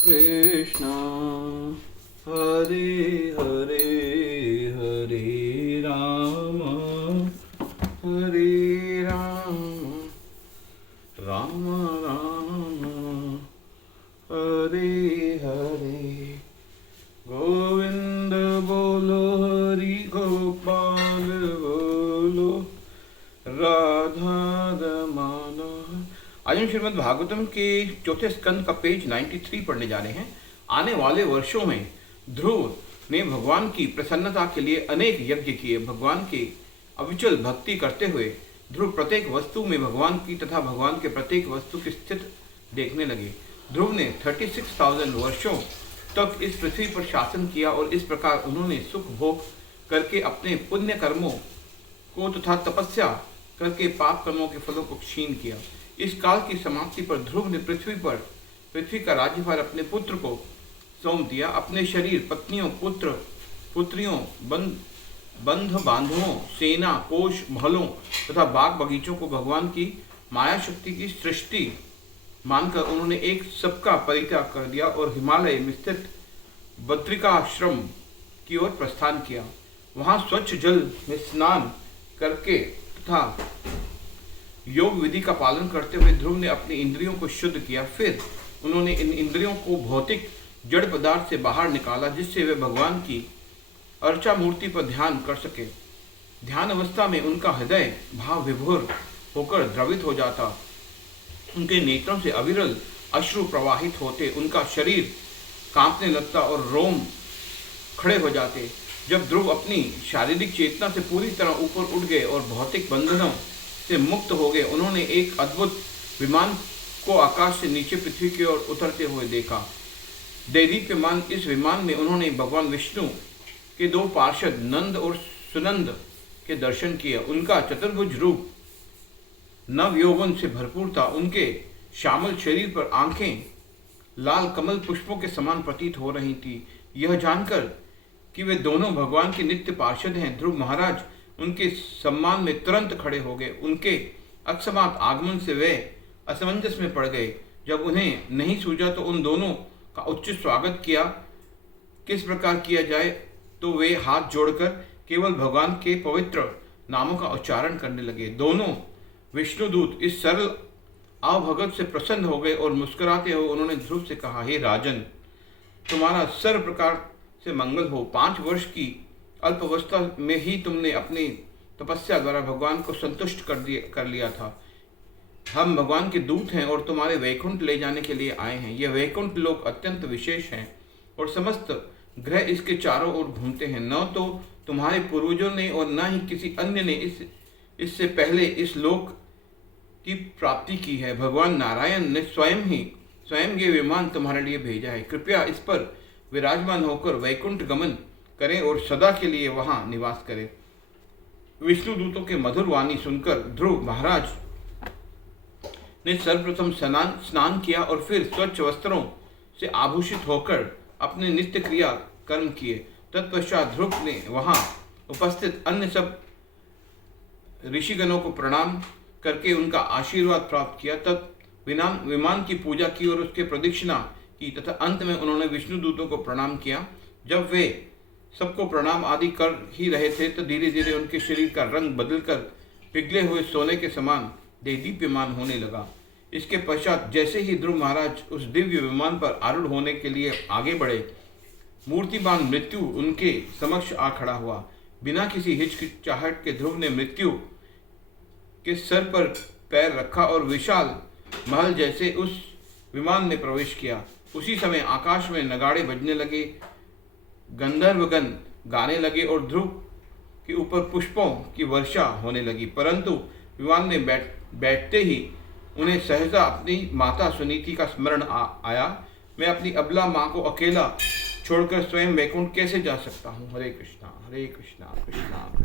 कृष्ण हरे हरे हरे राम हरे राम राम राम हरे हरे गोविंद बोलो हरि गोपाल बोलो राधा रमाना। आज हम श्रीमद् भागवतम के चौथे स्कंद का पेज 93 पढ़ने जा रहे हैं। आने वाले वर्षों में ध्रुव ने भगवान की प्रसन्नता के लिए अनेक यज्ञ किए। भगवान की अविचल भक्ति करते हुए ध्रुव प्रत्येक वस्तु में भगवान की तथा भगवान के प्रत्येक वस्तु की स्थिति देखने लगे। ध्रुव ने 36,000 वर्षों तक इस पृथ्वी पर शासन किया और इस प्रकार उन्होंने सुख भोग करके अपने पुण्य कर्मों को तथा तपस्या करके पाप कर्मों के फलों को क्षीण किया। इस काल की समाप्ति पर ध्रुव ने पृथ्वी का राज्यभार अपने पुत्र को सौंप दिया। अपने शरीर, पत्नियों, पुत्र पुत्रियों, बंध बांधवों, सेना, कोष, महलों तथा बाग बगीचों को भगवान की माया शक्ति की सृष्टि मानकर उन्होंने एक सबका परित्याग कर दिया और हिमालय में स्थित बद्रिकाश्रम की ओर प्रस्थान किया। वहां स्वच्छ जल में स्नान करके तथा योग विधि का पालन करते हुए ध्रुव ने अपनी इंद्रियों को शुद्ध किया। फिर उन्होंने इन इंद्रियों को भौतिक जड़ पदार्थ से बाहर निकाला, जिससे वे भगवान की अर्चा मूर्ति पर ध्यान कर सके। ध्यान अवस्था में उनका हृदय भाव विभोर होकर द्रवित हो जाता, उनके नेत्रों से अविरल अश्रु प्रवाहित होते, उनका शरीर कांपने लगता और रोम खड़े हो जाते। जब ध्रुव अपनी शारीरिक चेतना से पूरी तरह ऊपर उठ गए और भौतिक बंधनों से मुक्त हो गए, उन्होंने एक अद्भुत विमान को आकाश से नीचे पृथ्वी की ओर उतरते हुए देखा। दैदीप्यमान इस विमान में उन्होंने भगवान विष्णु के दो पार्षद नंद और सुनंद के दर्शन किए। उनका चतुर्भुज रूप नव यौवन से भरपूर था। उनके श्यामल शरीर पर आंखें लाल कमल पुष्पों के समान प्रतीत हो रही थी। यह जानकर कि वे दोनों भगवान के नित्य पार्षद हैं, ध्रुव महाराज उनके सम्मान में तुरंत खड़े हो गए। उनके अकस्मात आगमन से वे असमंजस में पड़ गए। जब उन्हें नहीं सूझा तो उन दोनों का उचित स्वागत किया किस प्रकार किया जाए, तो वे हाथ जोड़कर केवल भगवान के पवित्र नामों का उच्चारण करने लगे। दोनों विष्णुदूत इस सरल आवभगत से प्रसन्न हो गए और मुस्कुराते हुए उन्होंने ध्रुव से कहा, हे राजन, तुम्हारा सर्व प्रकार से मंगल हो। 5 वर्ष की अल्पावस्था में ही तुमने अपनी तपस्या द्वारा भगवान को संतुष्ट कर लिया था। हम भगवान के दूत हैं और तुम्हारे वैकुंठ ले जाने के लिए आए हैं। यह वैकुंठ लोक अत्यंत विशेष हैं और समस्त ग्रह इसके चारों ओर घूमते हैं। न तो तुम्हारे पूर्वजों ने और न ही किसी अन्य ने इससे पहले इस लोक की प्राप्ति की है। भगवान नारायण ने स्वयं ये विमान तुम्हारे लिए भेजा है। कृपया इस पर विराजमान होकर वैकुंठ गमन करें और सदा के लिए वहां निवास करें। विष्णु दूतों के मधुर वाणी सुनकर ध्रुव महाराज ने सर्वप्रथम स्नान किया और फिर स्वच्छ वस्त्रों से आभूषित होकर अपने नित्य क्रिया कर्म किए। तत्पश्चात ध्रुव ने वहां उपस्थित अन्य सब ऋषिगणों को प्रणाम करके उनका आशीर्वाद प्राप्त किया। तब विमान की पूजा की और उसके प्रदक्षिणा की तथा अंत में उन्होंने विष्णु दूतों को प्रणाम किया। जब वे सबको प्रणाम आदि कर ही रहे थे तो धीरे धीरे उनके शरीर का रंग बदलकर पिघले हुए सोने के समान देदीप्यमान होने लगा। इसके पश्चात जैसे ही ध्रुव महाराज उस दिव्य विमान पर आरूढ़ होने के लिए आगे बढ़े, मूर्तिमान मृत्यु उनके समक्ष आ खड़ा हुआ। बिना किसी हिचकिचाहट के ध्रुव ने मृत्यु के सर पर पैर रखा और विशाल महल जैसे उस विमान में प्रवेश किया। उसी समय आकाश में नगाड़े बजने लगे, गंधर्वगण गाने लगे और ध्रुव के ऊपर पुष्पों की वर्षा होने लगी। परंतु विमान में बैठते ही उन्हें सहसा अपनी माता सुनीति का स्मरण आया। मैं अपनी अबला माँ को अकेला छोड़कर स्वयं वैकुंठ कैसे जा सकता हूँ। हरे कृष्णा कृष्णा।